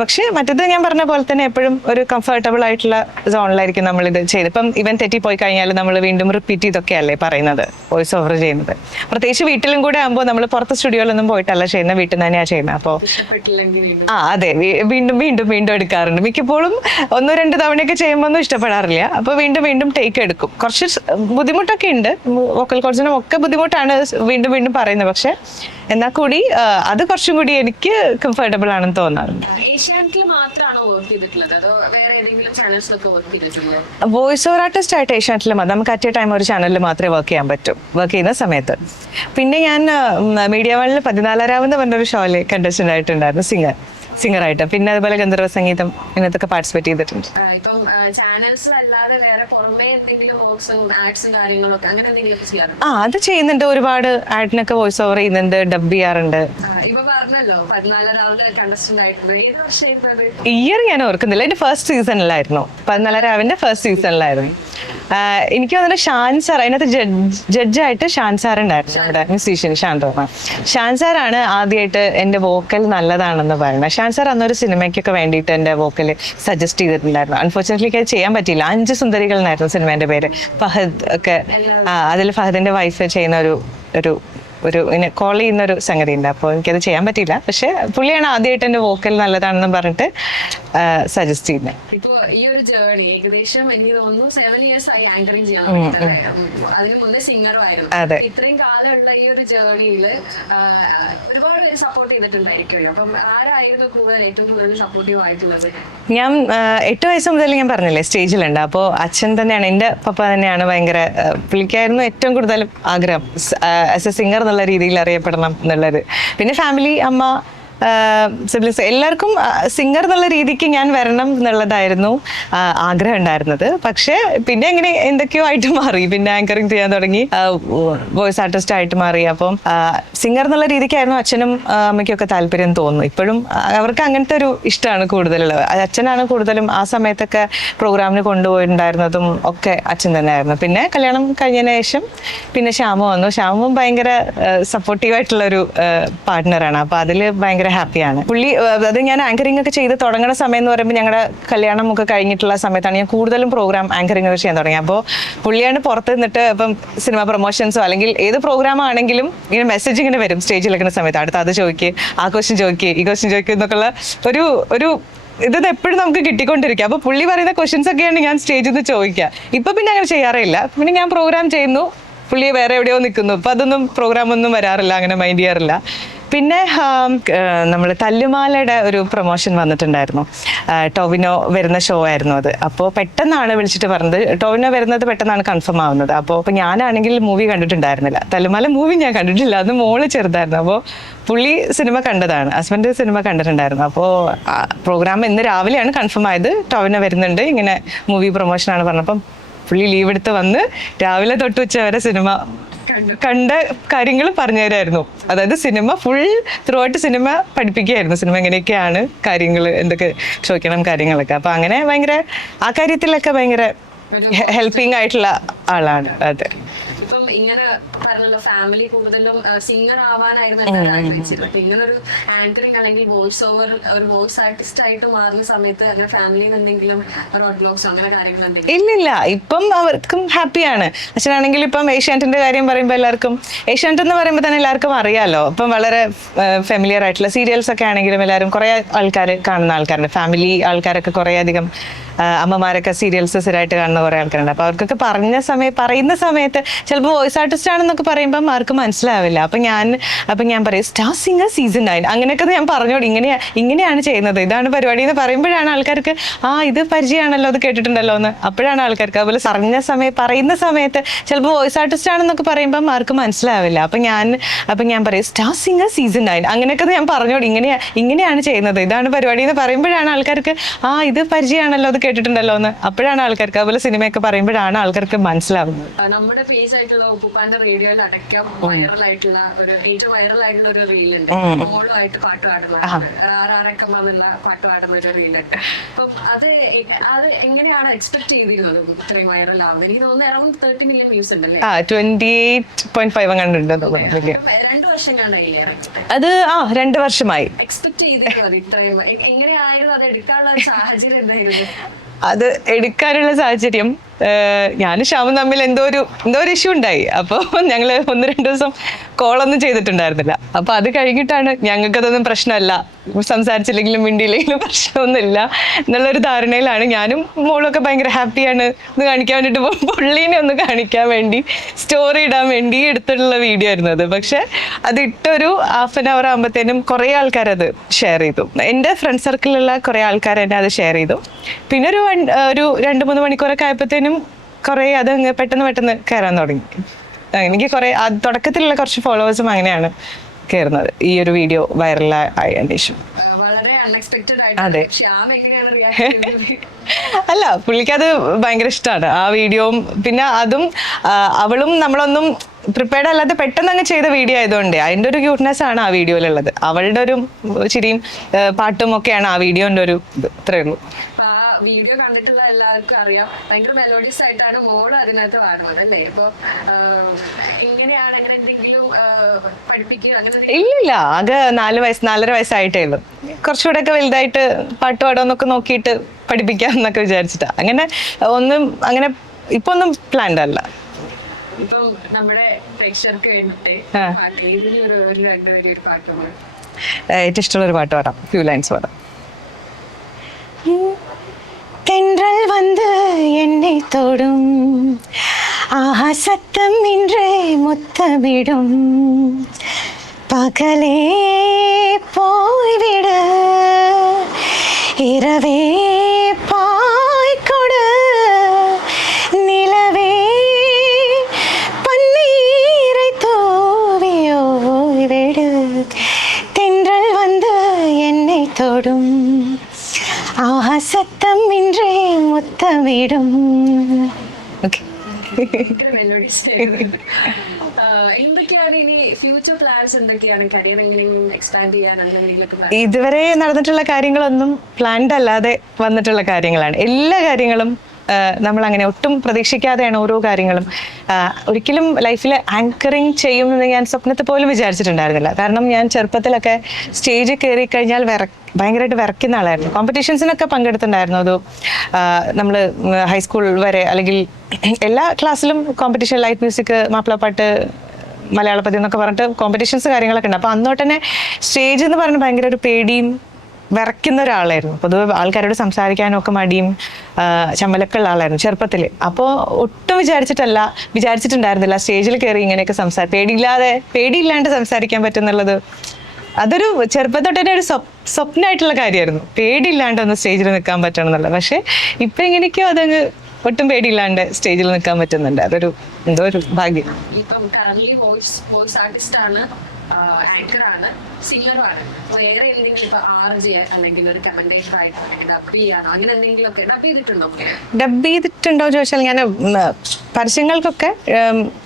പക്ഷേ മറ്റേത് ഞാൻ പറഞ്ഞ പോലെ തന്നെ എപ്പോഴും ഒരു കംഫർട്ടബിൾ ആയിട്ടുള്ള സോണിലായിരിക്കും നമ്മളിത് ചെയ്ത്. ഇപ്പം ഇവൻ തെറ്റിപ്പോയി കഴിഞ്ഞാൽ നമ്മൾ വീണ്ടും റിപ്പീറ്റ് ചെയ്തൊക്കെയല്ലേ പറയുന്നത് വോയിസ് ഓവർ ചെയ്യുന്നത്. പ്രത്യേകിച്ച് വീട്ടിലും കൂടെ ആകുമ്പോൾ നമ്മൾ പുറത്ത് സ്റ്റുഡിയോയിലൊന്നും പോയിട്ടല്ല ചെയ്യുന്നത്, വീട്ടിൽ നിന്ന് തന്നെയാണ് ചെയ്യുന്നത്. അപ്പോൾ അതെ, വീണ്ടും വീണ്ടും വീണ്ടും എടുക്കാറുണ്ട്. മിക്കപ്പോഴും 1-2 തവണയൊക്കെ ചെയ്യുമ്പോൾ ഒന്നും ഇഷ്ടപ്പെടാറില്ല. അപ്പോൾ വീണ്ടും വീണ്ടും ടേക്ക് എടുക്കും. കുറച്ച് ബുദ്ധിമുട്ടൊക്കെ ഉണ്ട്, വോക്കൽ കോഴ്സിനും ഒക്കെ ബുദ്ധിമുട്ടാണ് വീണ്ടും വീണ്ടും പറയുന്നത്. പക്ഷെ എന്നാൽ കൂടി അത് കുറച്ചും കൂടി എനിക്ക് കംഫർട്ടബിൾ ആണെന്ന് തോന്നാറുണ്ട്. ഏഷ്യാനെറ്റിൽ മാത്രമാണോ വർക്ക് ചെയ്തിട്ടുള്ളത്, അതോ വേറെ ഏതെങ്കിലും ചാനൽസിലൊക്കെ വർക്ക് ചെയ്തിട്ടുണ്ടോ? വോയിസ് ഓവർ ആർട്ടിസ്റ്റ് ആയിട്ട് ഏഷ്യാനെറ്റിൽ നമുക്ക് അറ്റ് എ ടൈം ഒരു ചാനലിൽ മാത്രമേ വർക്ക് ചെയ്യാൻ പറ്റൂ, വർക്ക് ചെയ്യുന്ന സമയത്ത്. പിന്നെ ഞാൻ മീഡിയ വണ്ണിൽ 14 പറഞ്ഞൊരു ഷോയിൽ കണ്ടസ്റ്റന്റ് ആയിട്ടുണ്ടായിരുന്നു, സിംഗറായിട്ട്. പിന്നെ അതുപോലെ ഗന്ധർവ സംഗീതം ഇങ്ങനത്തൊക്കെ പാർട്ടിസിപ്പേറ്റ് ചെയ്തിട്ടുണ്ട്. ഇപ്പം ചാനൽസ് അല്ലാതെ വേറെ പുറമെ എന്തെങ്കിലും ആഡ്സും കാര്യങ്ങളൊക്കെ അങ്ങനെ എന്തെങ്കിലും ചെയ്യാറുണ്ട്? അത് ചെയ്യുന്നുണ്ട്. ഒരുപാട് ആഡിനൊക്കെ വോയിസ് ഓവർ ചെയ്യുന്നുണ്ട്, ഡബ് ചെയ്യാറുണ്ട്. ഇപ്പൊ പറഞ്ഞല്ലോ 14 കണ്ടസ്റ്റന്റ് ആയിട്ടുണ്ട്. ഏത് വർഷം? ഇയർ ഞാൻ ഓർക്കുന്നില്ല, എന്റെ ഫസ്റ്റ് സീസണിലായിരുന്നു. 14 ഫസ്റ്റ് സീസണിലായിരുന്നു. എനിക്ക് തോന്നുന്നു ഷാൻ സാർ അതിനകത്ത് ജഡ്ജായിട്ട് ഷാൻ സാർ ഉണ്ടായിരുന്നു, നമ്മുടെ മ്യൂസീഷ്യൻ ഷാൻ സാറാണ് ആദ്യമായിട്ട് എൻ്റെ വോക്കൽ നല്ലതാണെന്ന് പറയുന്നത്. ഷാൻ സാർ അന്നൊരു സിനിമയ്ക്കൊക്കെ വേണ്ടിയിട്ട് എൻ്റെ വോക്കൽ സജസ്റ്റ് ചെയ്തിട്ടുണ്ടായിരുന്നു. അൺഫോർച്ചുനേറ്റ്ലി അത് ചെയ്യാൻ പറ്റിയില്ല. 5 സുന്ദരികൾ എന്നായിരുന്നു സിനിമേൻ്റെ പേര്. ഫഹദ് ഒക്കെ അതിൽ ഫഹദിൻ്റെ വൈഫ് ചെയ്യുന്ന ഒരു ഇങ്ങനെ കോൾ ചെയ്യുന്നൊരു സംഗതി ഉണ്ട്. അപ്പോൾ എനിക്കത് ചെയ്യാൻ പറ്റിയില്ല. പക്ഷെ പുള്ളിയാണ് ആദ്യമായിട്ട് എൻ്റെ വോക്കൽ നല്ലതാണെന്ന് പറഞ്ഞിട്ട് സജസ്റ്റ് ചെയ്യുന്നത്. ഇപ്പൊ ഈ ഒരു ജേർണി ഏകദേശം എനിക്ക് തോന്നുന്നു 7 years ആയി ആങ്കറിംഗ് ചെയ്യാൻ പറ്റില്ലേ? അതിന് മുന്നേ സിംഗറും ആയിരുന്നു. ഇത്രയും കാലമുള്ള ഈ ഒരു ജേർണിയില് ഒരുപാട് സപ്പോർട്ട് ചെയ്തിട്ടുണ്ടായിരിക്കും. അപ്പം ആരായിരുന്നു ഏറ്റവും കൂടുതൽ സപ്പോർട്ടീവ് ആയിട്ടുള്ളത്? ഞാൻ 8 വയസ്സ് മുതൽ ഞാൻ പറഞ്ഞില്ലേ സ്റ്റേജിലുണ്ട്. അപ്പോൾ അച്ഛൻ തന്നെയാണ്, എൻ്റെ പപ്പ തന്നെയാണ് ഭയങ്കര, പുള്ളിക്കായിരുന്നു ഏറ്റവും കൂടുതൽ ആഗ്രഹം ആസ് എ സിംഗർ എന്നുള്ള രീതിയിൽ അറിയപ്പെടണം എന്നുള്ളത്. പിന്നെ ഫാമിലി, അമ്മ, സിബ്ലിങ്സ് എല്ലാവർക്കും സിംഗർ എന്നുള്ള രീതിക്ക് ഞാൻ വരണം എന്നുള്ളതായിരുന്നു ആഗ്രഹം ഉണ്ടായിരുന്നത്. പക്ഷേ പിന്നെ എങ്ങനെ എന്തൊക്കെയോ ആയിട്ട് മാറി. പിന്നെ ആങ്കറിങ് ചെയ്യാൻ തുടങ്ങി, വോയിസ് ആർട്ടിസ്റ്റ് ആയിട്ട് മാറി. അപ്പം സിംഗർ എന്നുള്ള രീതിക്കായിരുന്നു അച്ഛനും അമ്മയ്ക്കും ഒക്കെ താല്പര്യം തോന്നുന്നു. ഇപ്പോഴും അവർക്ക് അങ്ങനത്തെ ഒരു ഇഷ്ടമാണ് കൂടുതലുള്ളത്. അച്ഛനാണ് കൂടുതലും ആ സമയത്തൊക്കെ പ്രോഗ്രാമിന് കൊണ്ടുപോയിട്ടുണ്ടായിരുന്നതും ഒക്കെ അച്ഛൻ തന്നെയായിരുന്നു. പിന്നെ കല്യാണം കഴിഞ്ഞതിന് ശേഷം പിന്നെ ശ്യാമ വന്നു. ശ്യാമും ഭയങ്കര സപ്പോർട്ടീവായിട്ടുള്ളൊരു പാർട്ട്ണറാണ്. അപ്പോൾ അതിൽ ഭയങ്കര ഹാപ്പിയാണ് പുള്ളി. അത് ഞാൻ ആങ്കറിംഗ് ഒക്കെ ചെയ്ത് തുടങ്ങുന്ന സമയം എന്ന് പറയുമ്പോൾ ഞങ്ങളുടെ കല്യാണം ഒക്കെ കഴിഞ്ഞിട്ടുള്ള സമയത്താണ് ഞാൻ കൂടുതലും പ്രോഗ്രാം ആങ്കറിംഗ് ഒക്കെ ചെയ്യാൻ തുടങ്ങി. അപ്പോൾ പുള്ളിയാണ് പുറത്ത് നിന്നിട്ട് ഇപ്പം സിനിമ പ്രൊമോഷൻസോ അല്ലെങ്കിൽ ഏത് പ്രോഗ്രാം ആണെങ്കിലും ഇങ്ങനെ മെസ്സേജ് ഇങ്ങനെ വരും സ്റ്റേജിൽ വെക്കുന്ന സമയത്ത്, അടുത്ത് അത് ചോദിക്കുക, ആ ക്വസ്റ്റ്യൻ ചോദിക്കുക, ഈ ക്വസ്റ്റ്യൻ ചോദിക്കുക എന്നൊക്കെയുള്ള ഒരു ഇത് എപ്പോഴും നമുക്ക് കിട്ടിക്കൊണ്ടിരിക്കുക. അപ്പോൾ പുള്ളി പറയുന്ന ക്വസ്റ്റ്യൻസ് ഒക്കെയാണ് ഞാൻ സ്റ്റേജിൽ നിന്ന് ചോദിക്കുക. ഇപ്പം പിന്നെ അങ്ങനെ ചെയ്യാറില്ല. പിന്നെ ഞാൻ പ്രോഗ്രാം ചെയ്യുന്നു, പുള്ളി വേറെ എവിടെയോ നിൽക്കുന്നു. ഇപ്പം അതൊന്നും പ്രോഗ്രാം ഒന്നും വരാറില്ല, അങ്ങനെ മൈൻഡ് ചെയ്യാറില്ല. പിന്നെ നമ്മൾ തല്ലുമാലയുടെ ഒരു പ്രൊമോഷൻ വന്നിട്ടുണ്ടായിരുന്നു. ടോവിനോ വരുന്ന ഷോ ആയിരുന്നു അത്. അപ്പോൾ പെട്ടെന്നാണ് വിളിച്ചിട്ട് പറഞ്ഞത്, ടോവിനോ വരുന്നത് പെട്ടെന്നാണ് കൺഫേം ആവുന്നത്. അപ്പോൾ ഞാനാണെങ്കിൽ മൂവി കണ്ടിട്ടുണ്ടായിരുന്നില്ല, തല്ലുമാല മൂവി ഞാൻ കണ്ടിട്ടില്ല, അത് മോള് ചെറുതായിരുന്നു. അപ്പോൾ പുള്ളി സിനിമ കണ്ടതാണ്, ഹസ്ബൻഡ് സിനിമ കണ്ടിട്ടുണ്ടായിരുന്നു. അപ്പോൾ പ്രോഗ്രാം ഇന്ന് രാവിലെയാണ് കൺഫേം ആയത്, ടോവിനോ വരുന്നുണ്ട്, ഇങ്ങനെ മൂവി പ്രൊമോഷനാണ് പറഞ്ഞപ്പം പുള്ളി ലീവ് എടുത്ത് വന്ന് രാവിലെ തൊട്ട് ഉച്ച വരെ സിനിമ കണ്ട കാര്യങ്ങൾ പറഞ്ഞു തരായിരുന്നു. അതായത് സിനിമ ഫുൾ ത്രൂ ആയിട്ട് സിനിമ പഠിപ്പിക്കുകയായിരുന്നു. സിനിമ എങ്ങനെയൊക്കെയാണ് കാര്യങ്ങൾ, എന്തൊക്കെ ചോദിക്കണം കാര്യങ്ങളൊക്കെ. അപ്പൊ അങ്ങനെ ഭയങ്കര ആ കാര്യത്തിലൊക്കെ ഭയങ്കര ഹെൽപ്പിംഗ് ആയിട്ടുള്ള ആളാണ്. അതെ. ഇപ്പം ഇങ്ങനെ പറഞ്ഞല്ലോ ഫാമിലി കൂടുതലും സിംഗർ ആവാനായിരുന്നു എല്ലാവരും ആഗ്രഹിച്ചത്. അപ്പൊ ഇങ്ങനൊരു ആങ്കറിംഗ് അല്ലെങ്കിൽ വോയിസ് ഓവർ ഒരു വോയിസ് ആർട്ടിസ്റ്റ് ആയിട്ട് മാറുന്ന സമയത്ത് അങ്ങനെ ഫാമിലിയിൽ എന്തെങ്കിലും റോഡ് ബ്ലോക്സ് അങ്ങനെ കാര്യങ്ങളുണ്ടെങ്കിൽ? ഇല്ലില്ല, ഇപ്പം അവർക്കും ഹാപ്പിയാണ്. അച്ഛനാണെങ്കിൽ ഇപ്പം ഏഷ്യാനെറ്റിന്റെ കാര്യം പറയുമ്പോൾ എല്ലാവർക്കും, ഏഷ്യാനെറ്റ് എന്ന് പറയുമ്പോൾ തന്നെ എല്ലാവർക്കും അറിയാലോ, ഇപ്പം വളരെ ഫെമിലിയർ ആയിട്ടുള്ള സീരിയൽസ് ഒക്കെ ആണെങ്കിലും എല്ലാവരും കുറേ ആൾക്കാർ കാണുന്ന ആൾക്കാരുണ്ട്. ഫാമിലി ആൾക്കാരൊക്കെ കുറേ അധികം അമ്മമാരൊക്കെ സീരിയൽസ് സ്ഥിരമായിട്ട് കാണുന്ന കുറേ ആൾക്കാരുണ്ട്. അപ്പോൾ അവർക്കൊക്കെ പറയുന്ന സമയത്ത് ചിലപ്പോൾ വോയിസ് ആർട്ടിസ്റ്റ് ആണെന്നൊക്കെ പറയുമ്പം ആർക്കും മനസ്സിലാവില്ല. അപ്പം ഞാൻ പറയും സ്റ്റാർ സിംഗർ സീസൺ 9 അങ്ങനെയൊക്കെ ഞാൻ പറഞ്ഞോളൂ, ഇങ്ങനെയാണ് ചെയ്യുന്നത്, ഇതാണ് പരിപാടി എന്ന് പറയുമ്പോഴാണ് ആൾക്കാർക്ക് ഇത് പരിചയമാണല്ലോ, അത് കേട്ടിട്ടുണ്ടല്ലോ എന്ന്. അപ്പോഴാണ് ആൾക്കാർക്ക് അതുപോലെ പറയുന്ന സമയത്ത് ചിലപ്പോൾ വോയിസ് ആർട്ടിസ്റ്റ് ആണെന്നൊക്കെ പറയുമ്പം ആർക്കും മനസ്സിലാവില്ല. അപ്പം ഞാൻ പറയും സ്റ്റാർ സിംഗർ സീസൺ 9 അങ്ങനെയൊക്കെ ഞാൻ പറഞ്ഞോളൂ, ഇങ്ങനെയാണ് ചെയ്യുന്നത്, ഇതാണ് പരിപാടി എന്ന് പറയുമ്പോഴാണ് ആൾക്കാർക്ക് ഇത് പരിചയമാണല്ലോ, അത് കേട്ടിട്ടുണ്ടല്ലോ എന്ന്. അപ്പോഴാണ് ആൾക്കാർക്ക് അതുപോലെ സിനിമയൊക്കെ പറയുമ്പോഴാണ് ആൾക്കാർക്ക് മനസ്സിലാവുന്നത്. നമ്മുടെ പേജ് ആയിട്ടുള്ള ഉപ്പാന്റെ റേഡിയോയിൽ അടക്കം വൈറലായിട്ടുള്ള ഒരു റീലുണ്ട്, മോളുമായിട്ട് പാട്ട് പാടുന്ന ആറാറക്കമെന്നുള്ള പാട്ട് പാടുന്ന ഒരു റീലുണ്ട്. അപ്പം അത് എങ്ങനെയാണ് എക്സ്പെക്ട് ചെയ്തിരുന്നത് ഇത്രയും വൈറലാവുന്നത്? എനിക്ക് തോന്നുന്നു അറൌണ്ട് 30 million വ്യൂസ് ഉണ്ടല്ലേ? 28.5 കണ്ടിട്ടുണ്ട്. 2 വർഷം കണ്ടായില്ലേ അത്? 2 വർഷമായി. എക്സ്പെക്ട് ചെയ്തിരുന്നത് ഇത്രയും എങ്ങനെയായിരുന്നു? അത് എടുക്കാനുള്ള ഒരു സാഹചര്യം എന്തായിരുന്നു? അത് എടുക്കാനുള്ള സാഹചര്യം, ഞാനും ശ്യാമും തമ്മിൽ എന്തോ ഒരു ഇഷ്യൂ ഉണ്ടായി. അപ്പോൾ ഞങ്ങൾ 1-2 ദിവസം കോളൊന്നും ചെയ്തിട്ടുണ്ടായിരുന്നില്ല. അപ്പോൾ അത് കഴിഞ്ഞിട്ടാണ് ഞങ്ങൾക്കതൊന്നും പ്രശ്നമല്ല, സംസാരിച്ചില്ലെങ്കിലും മിണ്ടിയില്ലെങ്കിലും പ്രശ്നമൊന്നുമില്ല എന്നുള്ളൊരു ധാരണയിലാണ് ഞാനും മോളൊക്കെ ഭയങ്കര ഹാപ്പിയാണ്. ഒന്ന് കാണിക്കാൻ വേണ്ടിയിട്ട് പുള്ളീനെ ഒന്ന് കാണിക്കാൻ വേണ്ടി സ്റ്റോറി ഇടാൻ വേണ്ടി എടുത്തിട്ടുള്ള വീഡിയോ ആയിരുന്നു അത്. പക്ഷെ അത് ഇട്ടൊരു 1/2 hour ആകുമ്പോഴത്തേനും കുറേ ആൾക്കാരത് ഷെയർ ചെയ്തു. എൻ്റെ ഫ്രണ്ട് സർക്കിളിലുള്ള കുറേ ആൾക്കാർ എന്നെ അത് ഷെയർ ചെയ്തു. പിന്നെ ഒരു 2-3 മണിക്കൂറൊക്കെ ആയപ്പോഴത്തേനും കുറേ അത് പെട്ടെന്ന് കയറാൻ തുടങ്ങി. എനിക്ക് കുറേ തുടക്കത്തിലുള്ള കുറച്ച് ഫോളോവേഴ്സും അങ്ങനെയാണ് കയറുന്നത് ഈ ഒരു വീഡിയോ വൈറലായതിന് ശേഷം. വളരെ അൺഎക്സ്പെക്ടഡ് അതെ. അല്ല, പുള്ളിക്കത് ഭയങ്കര ഇഷ്ടമാണ് ആ വീഡിയോയും. പിന്നെ അതും അവളും നമ്മളൊന്നും പ്രിപ്പയർഡ് അല്ലാതെ പെട്ടെന്ന് അങ്ങ് ചെയ്ത വീഡിയോ ആയതുകൊണ്ട് അതിൻ്റെ ഒരു ക്യൂട്ട്നെസ് ആണ് ആ വീഡിയോയിലുള്ളത്. അവളുടെ ഒരു ചിരിയും പാട്ടും ഒക്കെയാണ് ആ വീഡിയോന്റെ ഒരു ഇത്. ഇത്രയേ ഉള്ളൂ. വീഡിയോ കണ്ടിട്ടുള്ള എല്ലാവർക്കും അറിയാം, ഭയങ്കര മെലോഡിയസ് ആയിട്ടാണ് മോള് അതിനകത്ത് പാടുന്നത് അല്ലേ? ഇപ്പൊ എങ്ങനെയാണ് അങ്ങനെ എന്തെങ്കിലും പഠിപ്പിക്കുക? അങ്ങനെ ഇല്ലില്ല, ആകെ 4 വയസ്സായിട്ടേ ഉള്ളൂ. കുറച്ചുകൂടെ ഒക്കെ വലുതായിട്ട് പാട്ട് പാടാന്നൊക്കെ നോക്കിയിട്ട് പഠിപ്പിക്കാം എന്നൊക്കെ വിചാരിച്ചിട്ടാ. അങ്ങനെ ഇപ്പൊ ഒന്നും പ്ലാൻഡ് അല്ല. ഇപ്പം നമ്മുടെ പ്രേക്ഷകർക്ക് വേണ്ടിട്ട് ഒരു പാട്ടുണ്ട്, ഏറ്റവും ഇഷ്ടമുള്ളൊരു പാട്ട് പാടാം, ഫ്യൂ ലൈൻസ് പാടാം. தென்றல் வந்து என்னை தொடும், ஆஹா சத்தம் இன்றே முத்தமிடும், பகலே போய்விடு, இரவே பாய்கொடு, நிலவே பன்னீரை தூவி ஓய்விடு, தென்றல் வந்து വിടും. ഓക്കെ. എന്തൊക്കെയാണ് ഇനി ഫ്യൂച്ചർ പ്ലാൻസ്? എന്തൊക്കെയാണ് കരിയർ എങ്ങനെയും എക്സ്പാൻഡ് ചെയ്യാൻ അങ്ങനെ? ഇതുവരെ നടന്നിട്ടുള്ള കാര്യങ്ങളൊന്നും പ്ലാൻഡ് അല്ലാതെ വന്നിട്ടുള്ള കാര്യങ്ങളാണ്. എല്ലാ കാര്യങ്ങളും നമ്മൾ അങ്ങനെ ഒട്ടും പ്രതീക്ഷിക്കാതെയാണ് ഓരോ കാര്യങ്ങളും. ഒരിക്കലും ലൈഫിൽ ആങ്കറിങ് ചെയ്യുമെന്ന് ഞാൻ സ്വപ്നത്തിൽ പോലും വിചാരിച്ചിട്ടുണ്ടായിരുന്നില്ല. കാരണം ഞാൻ ചെറുപ്പത്തിലൊക്കെ സ്റ്റേജിൽ കയറി കഴിഞ്ഞാൽ ഭയങ്കരമായിട്ട് വിറയ്ക്കുന്ന ആളായിരുന്നു. കോമ്പറ്റീഷൻസിനൊക്കെ പങ്കെടുത്തിട്ടുണ്ടായിരുന്നു. അത് നമ്മൾ ഹൈസ്കൂൾ വരെ, അല്ലെങ്കിൽ എല്ലാ ക്ലാസ്സിലും കോമ്പറ്റീഷൻ, ലൈറ്റ് മ്യൂസിക്, മാപ്പിളപ്പാട്ട്, മലയാളപ്പതി എന്നൊക്കെ പറഞ്ഞിട്ട് കോമ്പറ്റീഷൻസ് കാര്യങ്ങളൊക്കെ ഉണ്ട്. അപ്പോൾ അന്നോട്ട് തന്നെ സ്റ്റേജ് എന്ന് പറഞ്ഞാൽ ഭയങ്കര ഒരു പേടിയും വിറയ്ക്കുന്ന ഒരാളായിരുന്നു. പൊതുവെ ആൾക്കാരോട് സംസാരിക്കാനും ഒക്കെ മടിയും ചമ്മലൊക്കെ ഉള്ള ആളായിരുന്നു ചെറുപ്പത്തിൽ. അപ്പോൾ ഒട്ടും വിചാരിച്ചിട്ടുണ്ടായിരുന്നില്ല സ്റ്റേജിൽ കയറി ഇങ്ങനെയൊക്കെ പേടിയില്ലാണ്ട് സംസാരിക്കാൻ പറ്റുന്നുള്ളത്. അതൊരു ചെറുപ്പം തൊട്ട് തന്നെ ഒരു സ്വപ്നമായിട്ടുള്ള കാര്യമായിരുന്നു, പേടിയില്ലാണ്ട് ഒന്ന് സ്റ്റേജിൽ നിൽക്കാൻ പറ്റണം എന്നുള്ളത്. പക്ഷെ ഇപ്പം എങ്ങനെയൊക്കെയോ അതങ്ങ് ഒട്ടും പേടിയില്ലാണ്ട് സ്റ്റേജിൽ നിൽക്കാൻ പറ്റുന്നുണ്ട്. അതൊരു എന്തോ ഒരു ഭാഗ്യം. ഇപ്പം കറന്റ് വോയിസ് ആർട്ടിസ്റ്റ് ആണ്, ആങ്കർ ആണ്, സിംഗറും ആണ്. വേറെ എന്തെങ്കിലും ഇപ്പൊ RJ അല്ലെങ്കിൽ ഒരു കമന്റേറ്റർ ആയിട്ട് ഡബ് ചെയ്യാനോ അങ്ങനെ എന്തെങ്കിലും ഒക്കെ ഡബ് ചെയ്തിട്ടുണ്ടോ? ഡബ് ചെയ്തിട്ടുണ്ടോ ചോദിച്ചാൽ ഞാൻ പരസ്യങ്ങൾക്കൊക്കെ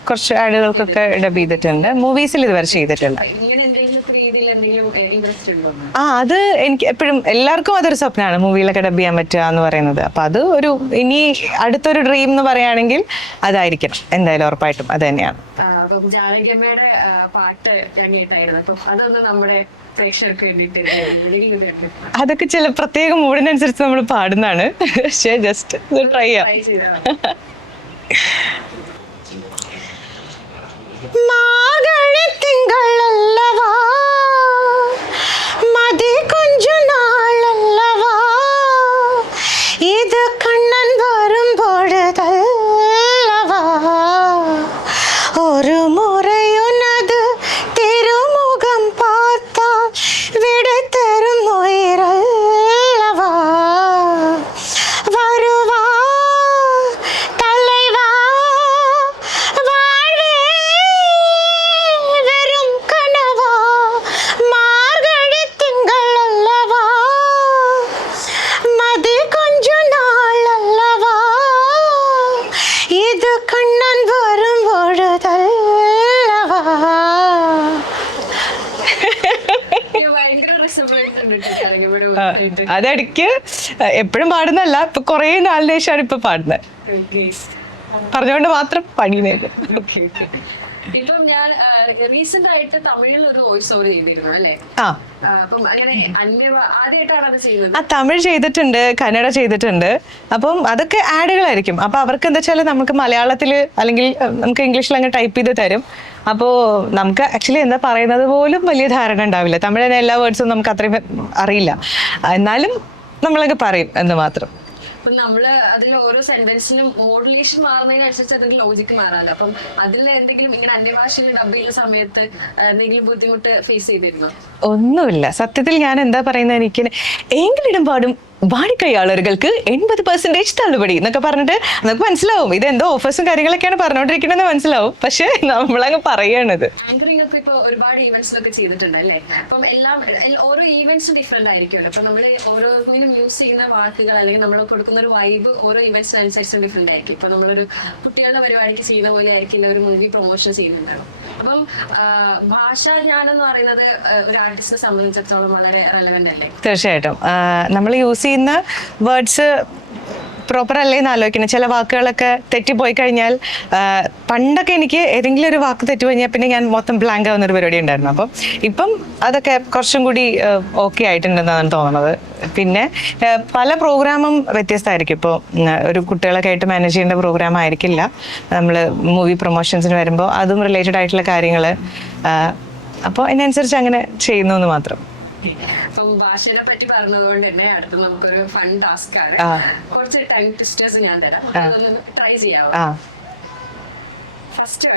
കുറച്ച് ആഡുകൾക്കൊക്കെ ഡബ് ചെയ്തിട്ടുണ്ട്. മൂവീസിൽ ഇതുവരെ ചെയ്തിട്ടില്ല. ഇങ്ങനെ എന്തെങ്കിലും രീതിയിൽ എന്തെങ്കിലും ഇൻട്രസ്റ്റ് ഉണ്ടോ? അത് എനിക്ക് എപ്പോഴും എല്ലാവർക്കും അതൊരു സ്വപ്നമാണ്, മൂവിയിലൊക്കെ ഡബ് ചെയ്യാൻ പറ്റുക എന്ന് പറയുന്നത്. അപ്പൊ അത് ഇനി അടുത്തൊരു ഡ്രീം എന്ന് പറയുകയാണെങ്കിൽ അതായിരിക്കണം എന്തായാലും, ഉറപ്പായിട്ടും അത് തന്നെയാണ്. അപ്പം ജാനകിയമ്മയുടെ പാട്ട് കേട്ടായിരുന്നു. അപ്പം അതൊന്ന് നമ്മുടെ പ്രേക്ഷകർക്ക് വേണ്ടിയിട്ട് അതൊക്കെ ചില പ്രത്യേക മൂഡിനനുസരിച്ച് നമ്മൾ പാടുന്നതാണ്. പക്ഷേ ജസ്റ്റ് ട്രൈ ചെയ്യാം. മാഗഴി തിങ്കളല്ലവാ, മതി കൊഞ്ചു നാളല്ലവാ, ഇത് കണ്ണൻ വരുമ്പോഴതല്ലവാ, ഒരു മുറയുനത് തിരുമുഖം பார்த்தால் விடை தரும் உயிரல்லவா, வருவா தலைவா வாழ்வே வெறும் கனவா, மார்கழி திங்கள் அல்லவா, மதி கொஞ்ச நாள் அல்லவா, இது கண்ணன் வரும் பொழுதல்லவா. അതിടയ്ക്ക് എപ്പോഴും പാടുന്നല്ല, ഇപ്പൊ കുറെ നാളിന് ശേഷമാണ് ഇപ്പൊ പാടുന്നത്. പറഞ്ഞുകൊണ്ട് മാത്രം പാടിയത്. ഇപ്പം ഞാൻ റീസെന്റ് ആയിട്ട് തമിഴിൽ ഒരു വോയിസ് ഓവർ ചെയ്തിരുന്നു അല്ലേ? അപ്പം അങ്ങനെ ആദ്യമായിട്ടാണ് അത് ചെയ്യുന്നത്. തമിഴ് ചെയ്തിട്ടുണ്ട്, കന്നഡ ചെയ്തിട്ടുണ്ട്. അപ്പം അതൊക്കെ ആഡുകളായിരിക്കും. അപ്പൊ അവർക്ക് എന്താ വെച്ചാൽ നമുക്ക് മലയാളത്തിൽ അല്ലെങ്കിൽ നമുക്ക് ഇംഗ്ലീഷിൽ അങ്ങ് ടൈപ്പ് ചെയ്ത് തരും. അപ്പോൾ നമുക്ക് ആക്ച്വലി എന്താ പറയുന്നത് പോലും വലിയ ധാരണ ഉണ്ടാവില്ല. തമിഴിന് എല്ലാ വേർഡ്സും നമുക്ക് അത്രയും അറിയില്ല, എന്നാലും നമ്മളൊക്കെ പറയും എന്ന് മാത്രം. അപ്പം നമ്മള് അതിൽ ഓരോ സെന്റൻസിനും മോഡുലേഷൻ മാറുന്നതിനനുസരിച്ച് അതിന്റെ ലോജിക്ക് മാറാമല്ലോ. അപ്പം അതിൽ എന്തെങ്കിലും ഇങ്ങനെ അന്യഭാഷയിൽ ഡബ് ചെയ്യുന്ന സമയത്ത് എന്തെങ്കിലും ബുദ്ധിമുട്ട് ഫേസ് ചെയ്തിരുന്നോ? ഒന്നുമില്ല. സത്യത്തിൽ ഞാൻ എന്താ പറയുന്നത്, എനിക്ക് എങ്കിലും പാടും വാടിക്കൈയാളറുകൾക്ക് 80% തള്ളുപടി എന്നൊക്കെ പറഞ്ഞിട്ട് നമുക്ക് മനസ്സിലാവും ഇതെന്തോ ഓഫേഴ്സും കാര്യങ്ങളൊക്കെയാണ് പറഞ്ഞുകൊണ്ടിരിക്കണമെന്ന് മനസ്സിലാവും. പക്ഷെ നമ്മളങ്ങ് പറയണത്. ആങ്കറിംഗ് ഒക്കെ ഇപ്പൊ ഒരുപാട് ഈവെന്റ്സിലൊക്കെ ചെയ്തിട്ടുണ്ട് അല്ലേ? അപ്പം ഓരോ ഈവെന്റ്സും ഡിഫറെന്റ് ആയിരിക്കുമല്ലോ. അപ്പൊ നമ്മൾ ഓരോന്നിനും യൂസ് ചെയ്യുന്ന വാക്കുകൾ അല്ലെങ്കിൽ നമ്മൾ കൊടുക്കുന്ന ഒരു വൈബ് ഓരോ ഈവെന്റ്സിനനുസരിച്ചും ഡിഫറെന്റ് ആയിരിക്കും. ഇപ്പൊ നമ്മളൊരു കുട്ടികളുടെ പരിപാടിക്ക് ചെയ്യുന്ന പോലെ ആയിരിക്കില്ല ഒരു മൂവി പ്രൊമോഷൻ ചെയ്യുന്നുണ്ടാവും. അപ്പം ഭാഷാജ്ഞാനം എന്ന് പറയുന്നത് ഒരു ആർട്ടിസ്റ്റിനെ സംബന്ധിച്ചിടത്തോളം വളരെ റെലവെന്റ് അല്ലേ? തീർച്ചയായിട്ടും. നമ്മൾ യൂസ് ചെയ്യുന്ന വേർഡ്സ് പ്രോപ്പർ അല്ലേന്ന് ആലോചിക്കണം. ചില വാക്കുകളൊക്കെ തെറ്റിപ്പോയി കഴിഞ്ഞാൽ, പണ്ടൊക്കെ എനിക്ക് ഏതെങ്കിലും ഒരു വാക്ക് തെറ്റുകഴിഞ്ഞാൽ പിന്നെ ഞാൻ മൊത്തം ബ്ലാങ്ക് ആവുന്ന ഒരു പരിപാടി ഉണ്ടായിരുന്നു. അപ്പം ഇപ്പം അതൊക്കെ കുറച്ചും കൂടി ഓക്കെ ആയിട്ടുണ്ടെന്നാണ് തോന്നുന്നത്. പിന്നെ പല പ്രോഗ്രാമും വ്യത്യസ്തമായിരിക്കും. ഇപ്പോൾ ഒരു കുട്ടികളൊക്കെ ആയിട്ട് മാനേജ് ചെയ്യേണ്ട പ്രോഗ്രാം ആയിരിക്കില്ല നമ്മൾ മൂവി പ്രൊമോഷൻസിന് വരുമ്പോൾ, അതും റിലേറ്റഡ് ആയിട്ടുള്ള കാര്യങ്ങൾ. അപ്പോൾ അതിനനുസരിച്ച് അങ്ങനെ ചെയ്യുന്നു എന്ന് മാത്രം. അപ്പം ഭാഷയെ പറ്റി പറഞ്ഞതുകൊണ്ട് തന്നെ അടുത്ത് നമുക്കൊരു ഫൺ ടാസ്ക് ആണ്. കുറച്ച് ടൈം ട്വിസ്റ്റേഴ്സ് ഞാൻ തരാം, അതൊന്ന് ട്രൈ ചെയ്യാവോ? ഫസ്റ്റ്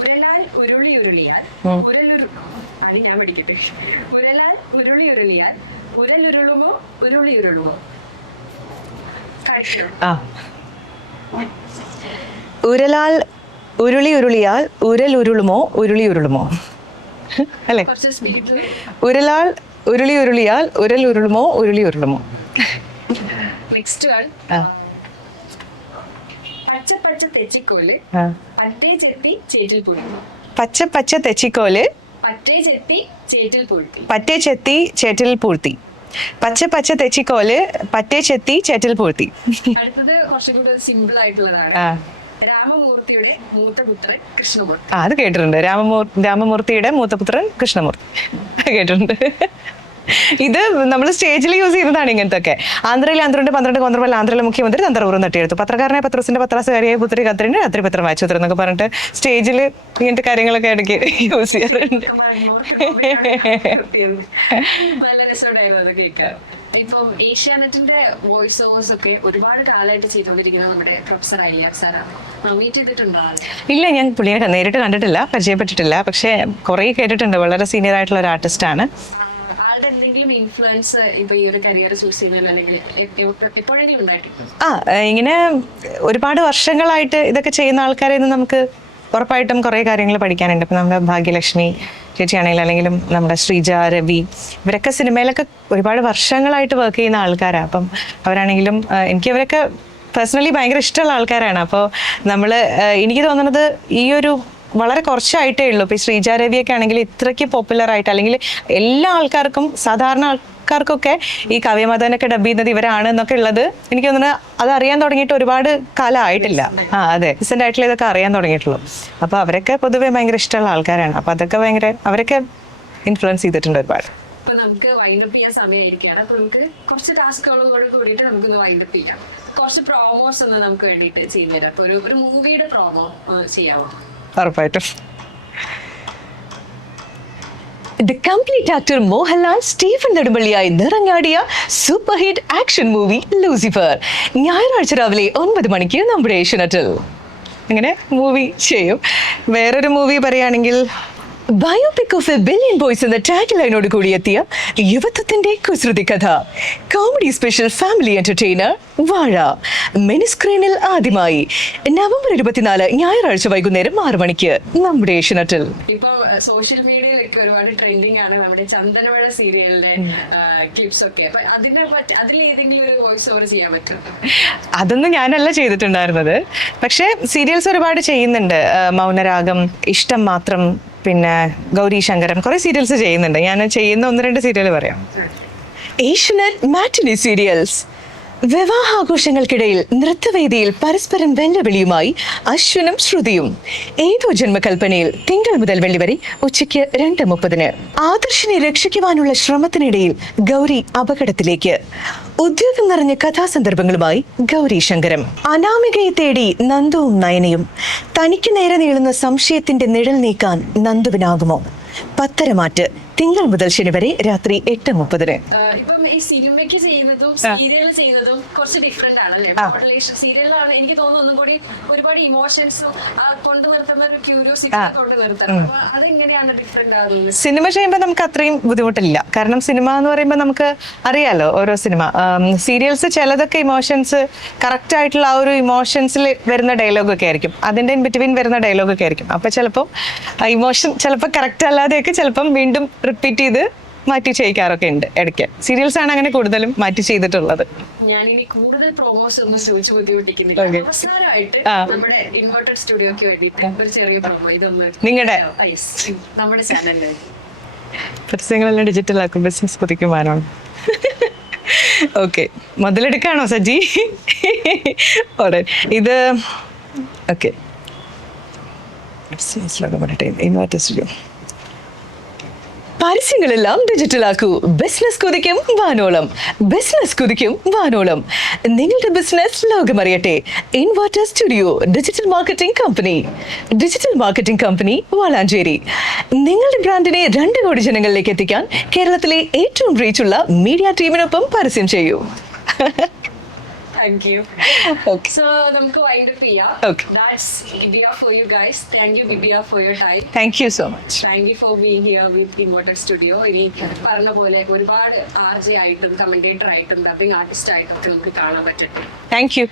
ഉരലാൽ ഉരുളി ഉരുളിയാൽ ഞാൻ പഠിക്കട്ടെ. ഉരലാൽ ഉരുളി ഉരുളിയാൽ ഉരലുരുളുമോ ഉരുളി ഉരുളുമോ? ഉരലാൽ ഉരുളി ഉരുളിയാൽ ഉരൽ ഉരുളുമോ ഉരുളി ഉരുളുമോ? അല്ലേ? കുറച്ച് സ്പീഡിൽ. ഉരുളാൽ ഉരുളി ഉരുളിയാൽ ഉരുൾ ഉരുളുമോ ഉരുളി ഉരുളുമോ? Next one. ആ. പച്ച പച്ച തെച്ചിക്കോല് ആ. പറ്റേ ചെത്തി ചേറ്റിൽ പൊഴുത്തി. പച്ച പച്ച തെച്ചിക്കോല് പറ്റേ ചെത്തി ചേറ്റിൽ പൊഴുത്തി. പറ്റേ ചെത്തി ചേറ്റിൽ പൂഴ്ത്തി. പച്ച പച്ച തെച്ചിക്കോല് പറ്റേ ചെത്തി ചേറ്റിൽ പൂഴ്ത്തി. അടുത്തത് കുറച്ചും കൂടെ സിമ്പിൾ ആയിട്ടുള്ളതാണ്. ആ. രാമമൂർത്തിയുടെ മൂത്തപുത്രൻ കൃഷ്ണമൂർത്തി. അത് കേട്ടിട്ടുണ്ട്. രാമമൂർത്തിയുടെ മൂത്തപുത്രൻ കൃഷ്ണമൂർത്തി കേട്ടിട്ടുണ്ട്. ഇത് നമ്മൾ സ്റ്റേജിൽ യൂസ് ചെയ്യുന്നതാണ് ഇങ്ങനത്തെ ഒക്കെ. ആന്ധ്രയിൽ 12 കോന്ത്രപല്ല ആന്ധ്രയിലെ മുഖ്യമന്ത്രി തന്ത്രപൂർവ്വം തട്ടിയെടുത്തു. പത്രക്കാരനെ പത്രസിന്റെ പത്രാസുകാരിയായ പുത്രി കത്രിന് രാത്രി പത്രം വായിച്ചു എന്നൊക്കെ പറഞ്ഞിട്ട് സ്റ്റേജിൽ ഇങ്ങനത്തെ കാര്യങ്ങളൊക്കെ ഇടയ്ക്ക് യൂസ് ചെയ്യാറുണ്ട്. നല്ല രസമുണ്ടായിരുന്നു അത് കേൾക്കാൻ. ഇപ്പം ഏഷ്യാനെറ്റിന്റെ വോയിസ് ഓവേഴ്സ് ഒക്കെ ഒരുപാട് കാലമായിട്ട് ചെയ്തുകൊണ്ടിരിക്കുന്ന നമ്മുടെ പ്രൊഫസർ അയ്യർ സാറാണ്. മീറ്റ് ചെയ്തിട്ടുണ്ടോ? ഇല്ല, ഞാൻ പുള്ളിയെ നേരിട്ട് കണ്ടിട്ടില്ല, പരിചയപ്പെട്ടിട്ടില്ല. പക്ഷേ കുറേ കേട്ടിട്ടുണ്ട്. വളരെ സീനിയർ ആയിട്ടുള്ള ഒരു ആർട്ടിസ്റ്റാണ്. ആളുടെ എന്തെങ്കിലും ഇൻഫ്ലുവൻസ് ഇപ്പൊ ഈ ഒരു കരിയർ ചൂസ് ചെയ്യുന്നതിൽ അല്ലെങ്കിൽ എപ്പോഴെങ്കിലും ഉണ്ടായിട്ടുണ്ട്? ഇങ്ങനെ ഒരുപാട് വർഷങ്ങളായിട്ട് ഇതൊക്കെ ചെയ്യുന്ന ആൾക്കാരെ നിന്ന് നമുക്ക് ഉറപ്പായിട്ടും കുറേ കാര്യങ്ങൾ പഠിക്കാനുണ്ട്. ഇപ്പം നമ്മുടെ ഭാഗ്യലക്ഷ്മി ചേച്ചിയാണെങ്കിലും അല്ലെങ്കിലും നമ്മുടെ ശ്രീജ, രവി, ഇവരൊക്കെ സിനിമയിലൊക്കെ ഒരുപാട് വർഷങ്ങളായിട്ട് വർക്ക് ചെയ്യുന്ന ആൾക്കാരാണ്. അപ്പം അവരാണെങ്കിലും എനിക്ക് അവരൊക്കെ പേഴ്സണലി ഭയങ്കര ഇഷ്ടമുള്ള ആൾക്കാരാണ്. അപ്പോൾ എനിക്ക് തോന്നുന്നത് ഈ ഒരു വളരെ കുറച്ചായിട്ടേ ഉള്ളൂ. ഇപ്പോൾ ഈ ശ്രീജ, രവിയൊക്കെ ആണെങ്കിൽ ഇത്രയ്ക്ക് പോപ്പുലർ ആയിട്ട്, അല്ലെങ്കിൽ എല്ലാ ആൾക്കാർക്കും, സാധാരണ ആൾക്കാർക്കൊക്കെ ഈ കാവ്യമാധവനൊക്കെ ഡബ് ചെയ്യുന്നത് ഇവരാണ് എന്നൊക്കെ ഉള്ളത് എനിക്ക് തോന്നുന്നത് അത് അറിയാൻ തുടങ്ങിയിട്ട് ഒരുപാട് കാലം ആയിട്ടില്ല. അതെ, റീസെൻ്റ് ആയിട്ടുള്ള ഇതൊക്കെ അറിയാൻ തുടങ്ങിയിട്ടുള്ളൂ. അപ്പോൾ അവരൊക്കെ പൊതുവേ ഭയങ്കര ഇഷ്ടമുള്ള ആൾക്കാരാണ്. അപ്പോൾ അതൊക്കെ അവരൊക്കെ ഇൻഫ്ലുവൻസ് ചെയ്തിട്ടുണ്ട് ഒരുപാട്. ഇപ്പൊ നമുക്ക് വൈൻഡപ്പ് ചെയ്യാൻ സമയമായിരിക്കുകയാണ്. അപ്പൊ നമുക്ക് കുറച്ച് ടാസ്കുകളോട് കൂടിയിട്ട് നമുക്കൊന്ന് വൈൻഡപ്പ് ചെയ്യാം. കുറച്ച് പ്രോമോസ് ഒന്ന് നമുക്ക് വേണ്ടിയിട്ട് ചെയ്യുന്നേരം. അപ്പൊ ഒരു മൂവിയുടെ പ്രോമോ ചെയ്യാമോ? ഉറപ്പായിട്ടും. The complete actor Mohanlal Stephen നെടുമ്പള്ളിയായി നിറഞ്ഞാടിയ super hit action movie Lucifer ഞായറാഴ്ച രാവിലെ 9 മണിക്ക് നമ്മുടെ ഏഷ്യനെറ്റിൽ. അങ്ങനെ മൂവി ചെയ്യും. വേറൊരു മൂവി പറയുകയാണെങ്കിൽ biopic of A billion boys എന്ന ടാഗ് ലൈനോട് കൂടിയെത്തിയ യുവത്വത്തിന്റെ കുസൃതി കഥ, കോമഡി സ്പെഷ്യൽ ഫാമിലി എന്റർടൈനർ വാഴ മിനി സ്ക്രീനിൽ ആദ്യമായി നവംബർ 24 ഞായറാഴ്ച വൈകുന്നേരം 6 മണിക്ക് നമ്മുടെ ഏഷ്യനെറ്റിൽ. ഇപ്പൊ സോഷ്യൽ മീഡിയയിലൊക്കെ ഒരുപാട് ട്രെൻഡിങ് ആണ് നമ്മുടെ ചന്ദനമഴ സീരിയലിന്റെ ക്ലിപ്സ് ഒക്കെ. അപ്പൊ അതിലേതെങ്കിലും ഒരു വോയിസ് ഓവർ ചെയ്യാൻ പറ്റും? അതൊന്നും ഞാനല്ല ചെയ്തിട്ടുണ്ടായിരുന്നത്. പക്ഷേ സീരിയൽസ് ഒരുപാട് ചെയ്യുന്നുണ്ട്. മൗനരാഗം, ഇഷ്ടം മാത്രം, പിന്നെ ഗൗരി ശങ്കരം, കുറേ സീരിയൽസ് ചെയ്യുന്നുണ്ട്. ഞാൻ ചെയ്യുന്ന 1-2 സീരിയൽ പറയാം. ഏഷ്യനെറ്റ് മാറ്റിനി സീരിയൽസ്. വിവാഹാഘോഷങ്ങൾക്കിടയിൽ നൃത്തവേദിയിൽ പരസ്പരം വെല്ലുവിളിയുമായി അശ്വിനും ശ്രുതിയും. ഏതോ ജന്മകൽപ്പനയിൽ തിങ്കൾ മുതൽ വെള്ളി വരെ ഉച്ചയ്ക്ക് 2:30. ആദർശിനെ രക്ഷിക്കുവാനുള്ള ശ്രമത്തിനിടയിൽ ഗൗരി അപകടത്തിലേക്ക്. ഉദ്യോഗം നിറഞ്ഞ കഥാസന്ദർഭങ്ങളുമായി ഗൗരി ശങ്കരം. അനാമികയെ തേടി നന്ദുവും നയനയും. തനിക്ക് നേരെ നീളുന്ന സംശയത്തിന്റെ നിഴൽ നീക്കാൻ നന്ദുവിനാകുമോ? പത്തരമാറ്റ് തിങ്കൾ മുതൽ ശനി വരെ രാത്രി 8:30. ഇപ്പം ഈ സിനിമയ്ക്ക് ചെയ്യുന്നതും സീരിയൽ ചെയ്യുന്നതും കുറച്ച് ഡിഫറെന്റ് ആണല്ലേ? സീരിയലാണ് എനിക്ക് തോന്നുന്നു ഒന്നും കൂടി ഒരുപാട് ഇമോഷൻസും കൊണ്ടു നിർത്തുന്ന ഒരു ക്യൂരിയോസിറ്റി കൊണ്ട് നിർത്തണം. അപ്പൊ അതെങ്ങനെയാണ് ഡിഫറെന്റ് ആകുന്നത്? സിനിമ ചെയ്യുമ്പോൾ നമുക്ക് അത്രയും ബുദ്ധിമുട്ടില്ല. കാരണം സിനിമ എന്ന് പറയുമ്പോൾ നമുക്ക് അറിയാലോ ഓരോ സിനിമ. സീരിയൽസ് ചിലതൊക്കെ ഇമോഷൻസ് കറക്റ്റ് ആയിട്ടുള്ള ആ ഒരു ഇമോഷൻസിൽ വരുന്ന ഡയലോഗൊക്കെ ആയിരിക്കും, അതിൻ്റെ ഇൻ ബിറ്റ്വീൻ വരുന്ന ഡയലോഗൊക്കെ ആയിരിക്കും. അപ്പോൾ ചിലപ്പോൾ ഇമോഷൻ ചിലപ്പോൾ കറക്റ്റ് അല്ലാതെയൊക്കെ ചിലപ്പം വീണ്ടും റിപ്പീറ്റ് ചെയ്ത് മാറ്റി ചെയ്യിക്കാറൊക്കെ ഉണ്ട് ഇടയ്ക്ക്. സീരിയൽസ് ആണ് അങ്ങനെ കൂടുതലും മാറ്റി ചെയ്തിട്ടുള്ളത്. ഞാനിനി കൂടുതൽ പ്രൊമോസ് ഒന്നും ചോദിച്ചു ബുദ്ധിമുട്ടിക്കുന്നില്ല. അവസാനമായിട്ട് നമ്മുടെ ഇൻവെർട്ടഡ് സ്റ്റുഡിയോക്ക് വേണ്ടിയിട്ട് ഒരു ചെറിയ പ്രൊമോ ഇതൊന്ന് നിങ്ങളുടെ നമ്മുടെ ചാനലിൽ. പരസ്യങ്ങളെല്ലാം ഡിജിറ്റൽ ആക്കും, ബിസിനസ് കുതിക്കുവാനാണ്. ഓക്കെ, മുതലെടുക്കാണോ സജി? ഇത് ഓക്കെ, ഇൻവെർട്ടഡ് സ്റ്റുഡിയോ. പരസ്യങ്ങളെല്ലാം ഡിജിറ്റലാക്കൂ. ബിസിനസ് കുതിക്കും വാനോളം. ബിസിനസ് കുതിക്കും വാനോളം. നിങ്ങളുടെ ബിസിനസ് ലോകമറിയട്ടെ. Inverter studio digital marketing company. Digital marketing company Valanchery. നിങ്ങളുടെ ബ്രാൻഡിനെ 2 കോടി ജനങ്ങളിലേക്ക് എത്തിക്കാൻ കേരളത്തിലെ ഏറ്റവും റീച്ചുള്ള മീഡിയ ടീമിനൊപ്പം പരസ്യം ചെയ്യൂ. Thank you. Okay. So നമുക്ക് wind up ചെയ്യാം. Okay. That's Vidya for you guys. Thank you Vidya for your time. Thank you so much. Thank you for being here with Immortal Studio. ഇനി പറഞ്ഞ പോലെ ഒരുപാട് RJ ആയിട്ടും commentator ആയിട്ടും dubbing artist ആയിട്ടും ഒക്കെ നമുക്ക് കാണാൻ പറ്റും. Thank you.